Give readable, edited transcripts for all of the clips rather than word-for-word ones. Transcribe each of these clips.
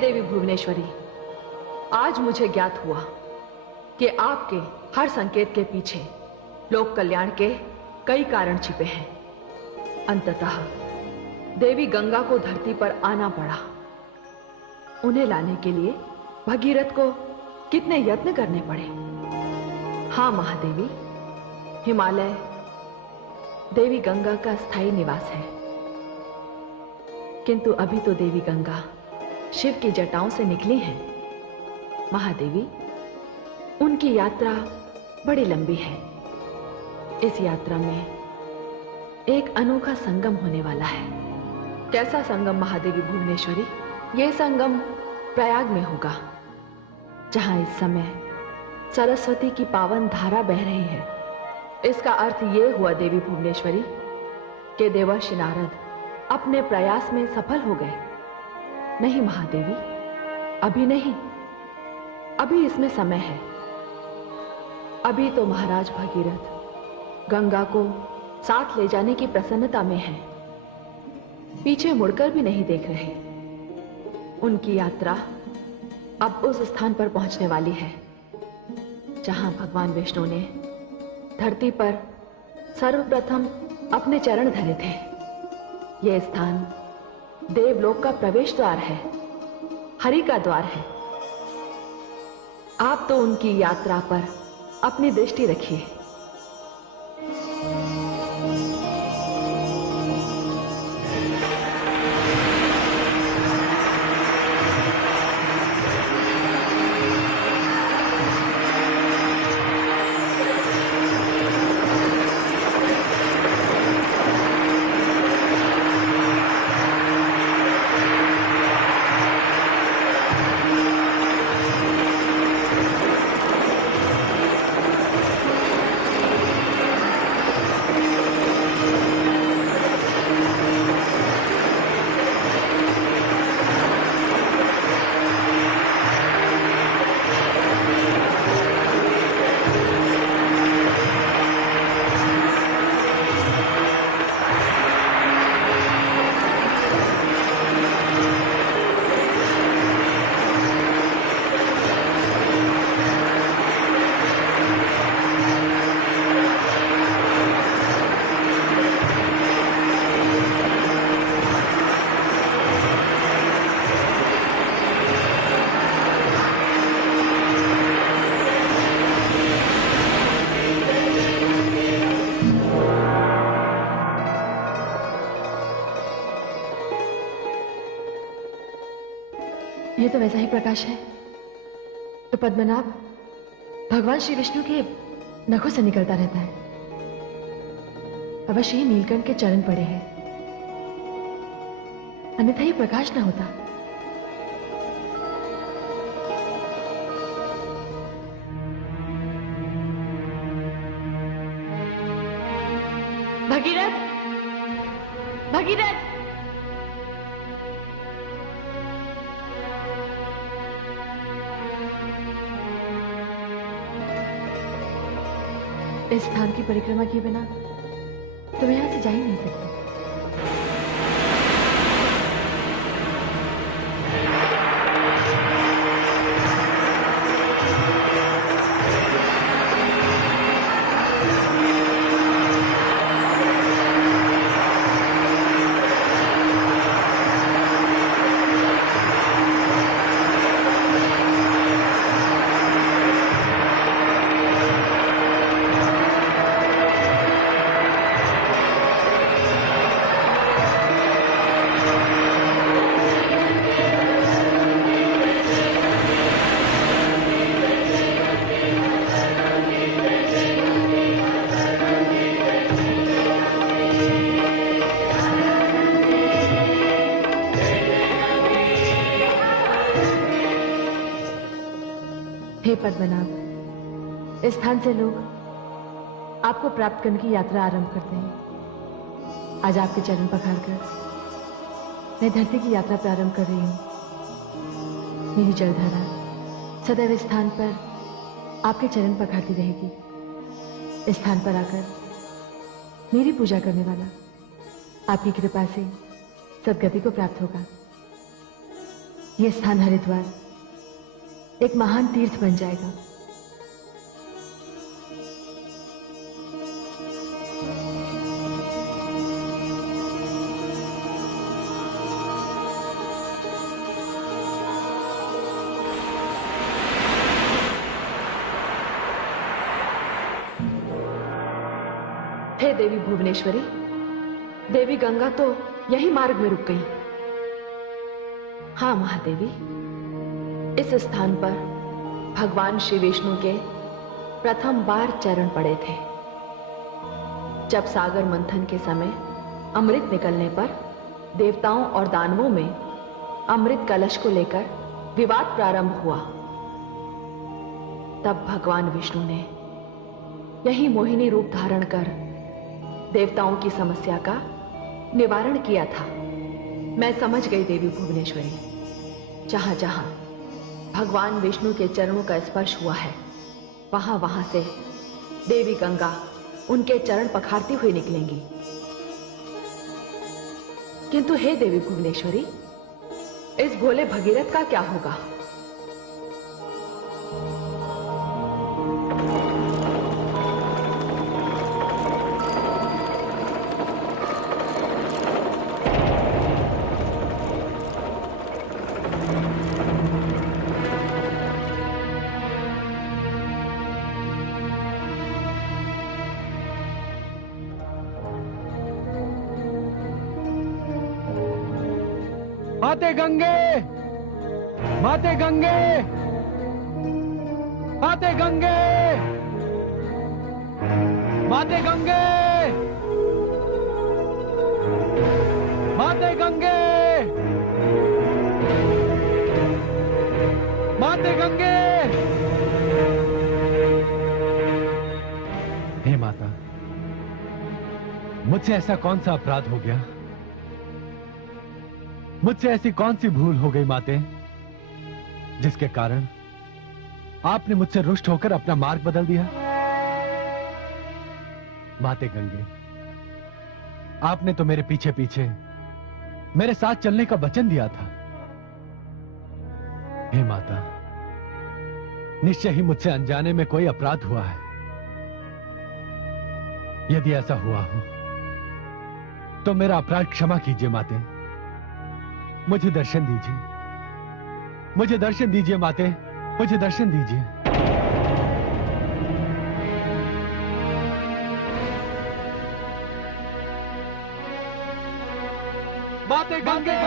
देवी भुवनेश्वरी, आज मुझे ज्ञात हुआ कि आपके हर संकेत के पीछे लोक कल्याण के कई कारण छिपे हैं। अंततः देवी गंगा को धरती पर आना पड़ा। उन्हें लाने के लिए भगीरथ को कितने यत्न करने पड़े। हां महादेवी, हिमालय देवी गंगा का स्थायी निवास है, किंतु अभी तो देवी गंगा शिव की जटाओं से निकली हैं। महादेवी, उनकी यात्रा बड़ी लंबी है। इस यात्रा में एक अनोखा संगम होने वाला है। कैसा संगम महादेवी भुवनेश्वरी? यह संगम प्रयाग में होगा, जहां इस समय सरस्वती की पावन धारा बह रही है। इसका अर्थ यह हुआ देवी भुवनेश्वरी कि देवर्षि नारद अपने प्रयास में सफल हो गए। नहीं महादेवी, अभी नहीं, अभी इसमें समय है। अभी तो महाराज भगीरथ गंगा को साथ ले जाने की प्रसन्नता में हैं। पीछे मुड़कर भी नहीं देख रहे। उनकी यात्रा अब उस स्थान पर पहुंचने वाली है जहां भगवान विष्णु ने धरती पर सर्वप्रथम अपने चरण धरे थे। यह स्थान देवलोक का प्रवेश द्वार है, हरि का द्वार है। आप तो उनकी यात्रा पर अपनी दृष्टि रखिए। ये तो वैसा ही प्रकाश है तो पद्मनाभ भगवान श्री विष्णु के नखों से निकलता रहता है। अवश्य ही नीलकंठ के चरण पड़े हैं, अन्यथा ये प्रकाश ना होता। भगीरथ, भगीरथ, इस स्थान की परिक्रमा किए बिना तुम यहां से जा ही नहीं सकते। हे पद्मनाभ, इस स्थान से लोग आपको प्राप्त करने की यात्रा आरंभ करते हैं। आज आपके चरण पखारकर मैं धरती की यात्रा प्रारंभ कर रही हूं। मेरी जलधारा सदैव इस स्थान पर आपके चरण पखारती रहेगी। इस स्थान पर आकर मेरी पूजा करने वाला आपकी कृपा से सदगति को प्राप्त होगा। ये स्थान हरिद्वार एक महान तीर्थ बन जाएगा। हे देवी भुवनेश्वरी, देवी गंगा तो यही मार्ग में रुक गई। हाँ महादेवी, इस स्थान पर भगवान श्री विष्णु के प्रथम बार चरण पड़े थे। जब सागर मंथन के समय अमृत निकलने पर देवताओं और दानवों में अमृत कलश को लेकर विवाद प्रारंभ हुआ, तब भगवान विष्णु ने यही मोहिनी रूप धारण कर देवताओं की समस्या का निवारण किया था। मैं समझ गई देवी भुवनेश्वरी, जहां जहां भगवान विष्णु के चरणों का स्पर्श हुआ है, वहां वहां से देवी गंगा उनके चरण पखारती हुई निकलेंगी। किंतु हे देवी भुवनेश्वरी, इस भोले भगीरथ का क्या होगा? माते गंगे, माते गंगे, माते गंगे, माते गंगे, माते गंगे, माते गंगे। हे माता, मुझसे ऐसा कौन सा अपराध हो गया? मुझसे ऐसी कौन सी भूल हो गई माते, जिसके कारण आपने मुझसे रुष्ट होकर अपना मार्ग बदल दिया? माते गंगे, आपने तो मेरे पीछे पीछे मेरे साथ चलने का वचन दिया था। हे माता, निश्चय ही मुझसे अनजाने में कोई अपराध हुआ है। यदि ऐसा हुआ हो तो मेरा अपराध क्षमा कीजिए माते। मुझे दर्शन दीजिए, मुझे दर्शन दीजिए माते, मुझे दर्शन दीजिए। माते गंगे,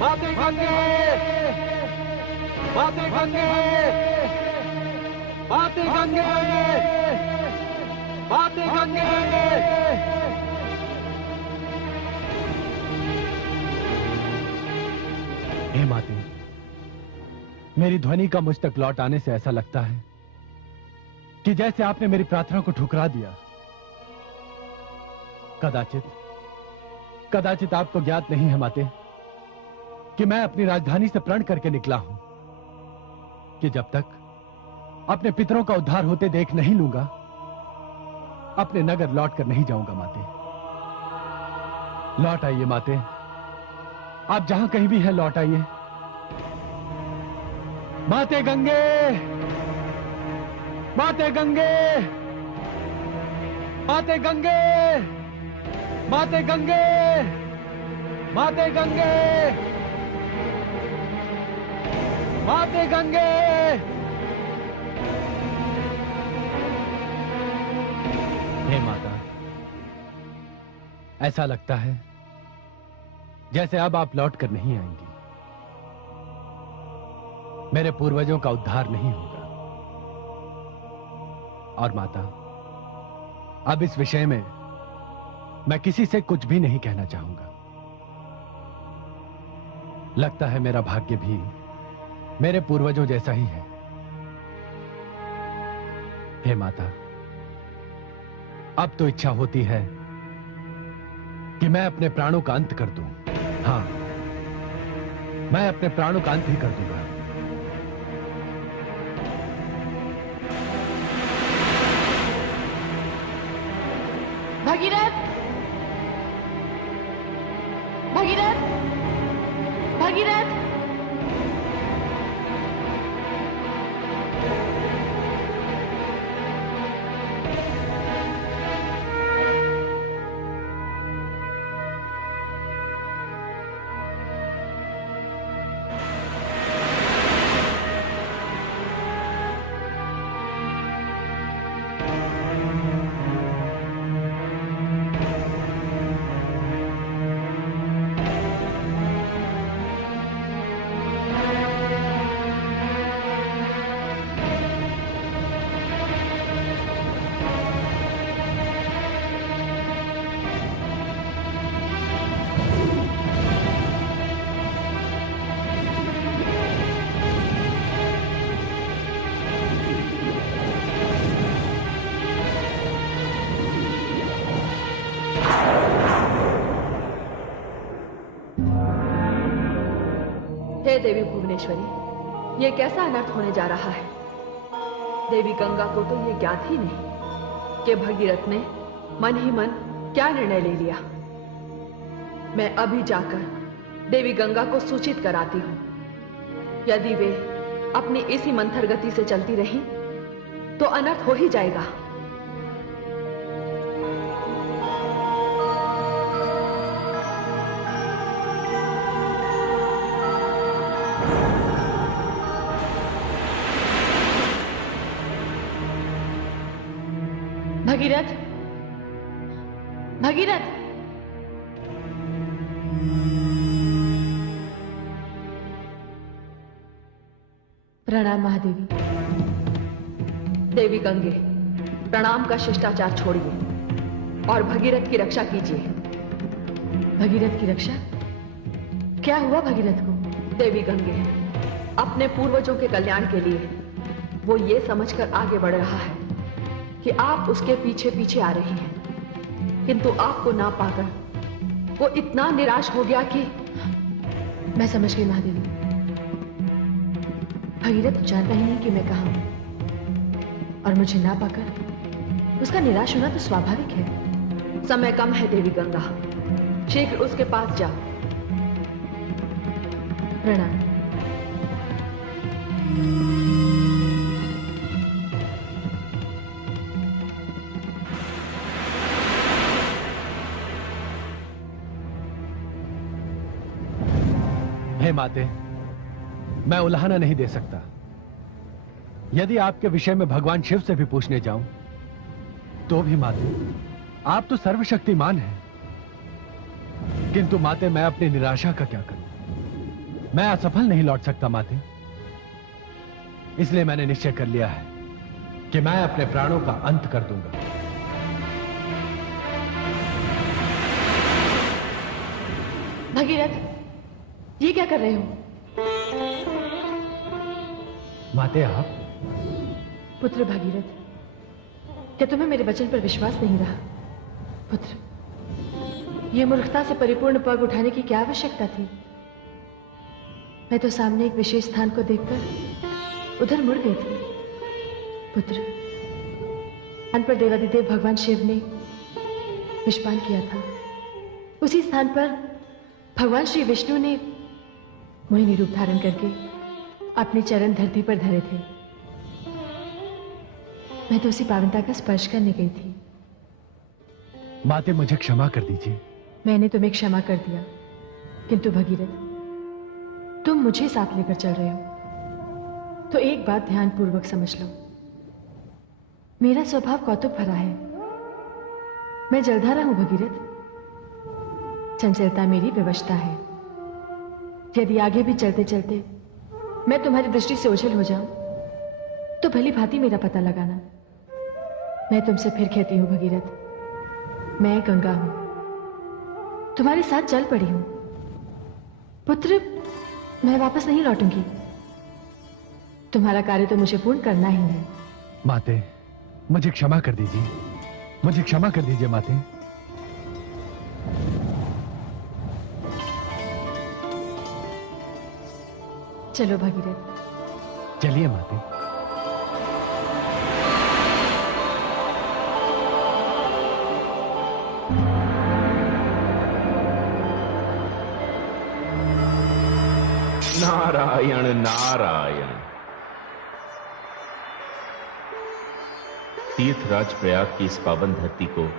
माते गंगे, माते गंगे, माते गंगे, माते गंगे। हे माते, मेरी ध्वनि का मुझ तक लौट आने से ऐसा लगता है कि जैसे आपने मेरी प्रार्थना को ठुकरा दिया। कदाचित आपको ज्ञात नहीं है माते कि मैं अपनी राजधानी से प्रण करके निकला हूं कि जब तक अपने पितरों का उद्धार होते देख नहीं लूंगा, अपने नगर लौट कर नहीं जाऊंगा। माते, लौट आइए माते, आप जहां कहीं भी हैं लौट आइए। माते गंगे, माते गंगे, माते गंगे, माते गंगे, माते गंगे, माते गंगे। हे माता, ऐसा लगता है जैसे अब आप लौट कर नहीं आएंगी। मेरे पूर्वजों का उद्धार नहीं होगा। और माता, अब इस विषय में मैं किसी से कुछ भी नहीं कहना चाहूंगा। लगता है मेरा भाग्य भी मेरे पूर्वजों जैसा ही है। हे माता, अब तो इच्छा होती है कि मैं अपने प्राणों का अंत कर दूं। हाँ, मैं अपने प्राणों का अंत ही कर दूंगा। भगीरथ, भगीरथ, भगीरथ। देवी भुवनेश्वरी, ये कैसा अनर्थ होने जा रहा है? देवी गंगा को तो ये ज्ञात ही नहीं कि भगीरथ ने मन ही मन क्या निर्णय ले लिया। मैं अभी जाकर देवी गंगा को सूचित कराती हूं। यदि वे अपनी इसी मंथर गति से चलती रहीं, तो अनर्थ हो ही जाएगा। भगीरथ, भगीरथ! प्रणाम महादेवी। देवी गंगे, प्रणाम का शिष्टाचार छोड़िए और भगीरथ की रक्षा कीजिए। भगीरथ की रक्षा? क्या हुआ भगीरथ को? देवी गंगे अपने पूर्वजों के कल्याण के लिए वो ये समझकर आगे बढ़ रहा है कि आप उसके पीछे पीछे आ रही हैं, किंतु आपको ना पाकर वो इतना निराश हो गया कि... मैं समझ गई महादेवी। भगीरथ जानता ही नहीं कि मैं कहां हूं, और मुझे ना पाकर उसका निराश होना तो स्वाभाविक है। समय कम है देवी गंगा, शीघ्र उसके पास जाओ। प्रणाम। हे माते, मैं उल्हाना नहीं दे सकता। यदि आपके विषय में भगवान शिव से भी पूछने जाऊं, तो भी माते, आप तो सर्वशक्तिमान हैं। किंतु माते, मैं अपनी निराशा का क्या करूं? मैं असफल नहीं लौट सकता माते। इसलिए मैंने निश्चय कर लिया है कि मैं अपने प्राणों का अंत कर दूंगा। भगीरथ, ये क्या कर रहे हो? माते, आप? पुत्र भगीरथ, क्या तुम्हें मेरे वचन पर विश्वास नहीं रहा? पुत्र, ये मूर्खता से परिपूर्ण पग उठाने की क्या आवश्यकता थी? मैं तो सामने एक विशेष स्थान को देखकर उधर मुड़ गई थी। पुत्र, अन पर देवादिदेव भगवान शिव ने विषपान किया था। उसी स्थान पर भगवान श्री विष्णु ने मोहिनी रूप धारण करके अपने चरण धरती पर धरे थे। मैं तो उसी पावनता का स्पर्श करने गई थी। माते, मुझे क्षमा कर दीजिए। मैंने तुम्हें क्षमा कर दिया, किंतु भगीरथ, तुम मुझे साथ लेकर चल रहे हो, तो एक बात ध्यानपूर्वक समझ लो। मेरा स्वभाव कौतुक भरा है। मैं जलधारा हूं भगीरथ। चंचलता मेरी विवशता है। यदि आगे भी चलते चलते मैं तुम्हारी दृष्टि से ओझल हो जाऊं, तो भली भांति मेरा पता लगाना। मैं तुमसे फिर कहती हूं भगीरथ, मैं गंगा हूं, तुम्हारे साथ चल पड़ी हूं। पुत्र, मैं वापस नहीं लौटूंगी। तुम्हारा कार्य तो मुझे पूर्ण करना ही है। माते, मुझे क्षमा कर दीजिए। मुझे क्षमा कर दीजिए माते। चलो भगीरथ। चलिए माते। नारायण नारायण। तीर्थराज प्रयाग की इस पावन धरती को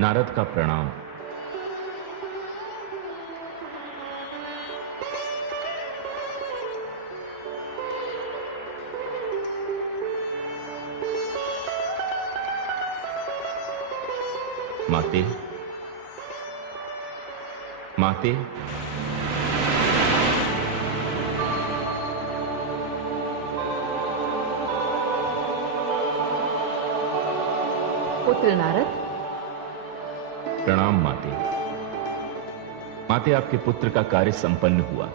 नारद का प्रणाम। माते, माते, पुत्र नारद। प्रणाम माते। माते, आपके पुत्र का कार्य संपन्न हुआ।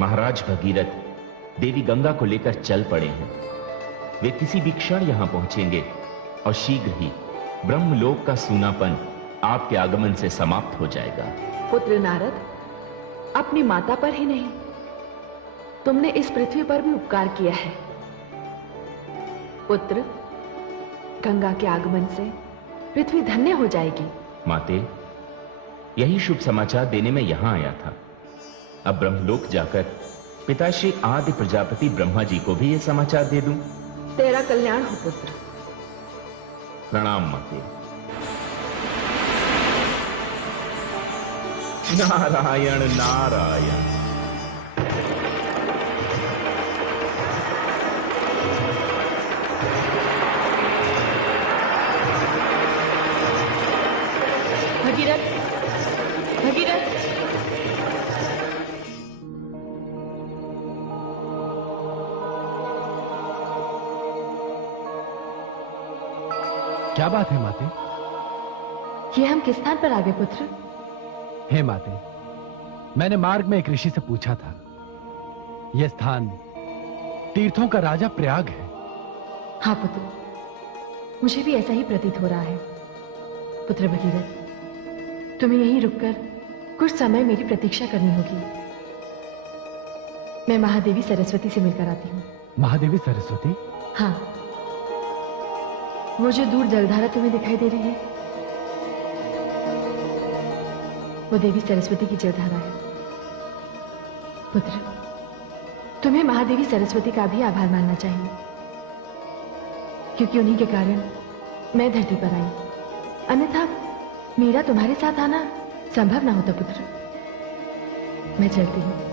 महाराज भगीरथ देवी गंगा को लेकर चल पड़े हैं। वे किसी भी क्षण यहां पहुंचेंगे और शीघ्र ही ब्रह्मलोक का सूनापन आपके आगमन से समाप्त हो जाएगा। पुत्र नारद, अपनी माता पर ही नहीं, तुमने इस पृथ्वी पर भी उपकार किया है। पुत्र, गंगा के आगमन से पृथ्वी धन्य हो जाएगी। माते, यही शुभ समाचार देने में यहां आया था। अब ब्रह्मलोक जाकर पिताश्री आदि प्रजापति ब्रह्मा जी को भी यह समाचार दे दूं। तेरा कल्याण हो पुत्र। प्रणाम माते। नारायण नारायण। भगीरथ, भगीरथ। क्या बात है माते? ये हम किस स्थान पर आ गए पुत्र? हे माते, मैंने मार्ग में एक ऋषि से पूछा था। यह स्थान तीर्थों का राजा प्रयाग है। हाँ पुत्र, मुझे भी ऐसा ही प्रतीत हो रहा है। पुत्र भगीरथ, तुम्हें यहीं रुककर कुछ समय मेरी प्रतीक्षा करनी होगी। मैं महादेवी सरस्वती से मिलकर आती हूँ। महादेवी सरस्वती? हाँ, वो जो दूर जलधारा तुम्हें दिखाई दे रही है, वो देवी सरस्वती की जलधारा है। पुत्र, तुम्हें महादेवी सरस्वती का भी आभार मानना चाहिए, क्योंकि उन्हीं के कारण मैं धरती पर आई। अन्यथा मेरा तुम्हारे साथ आना संभव ना होता पुत्र। मैं चलती हूँ।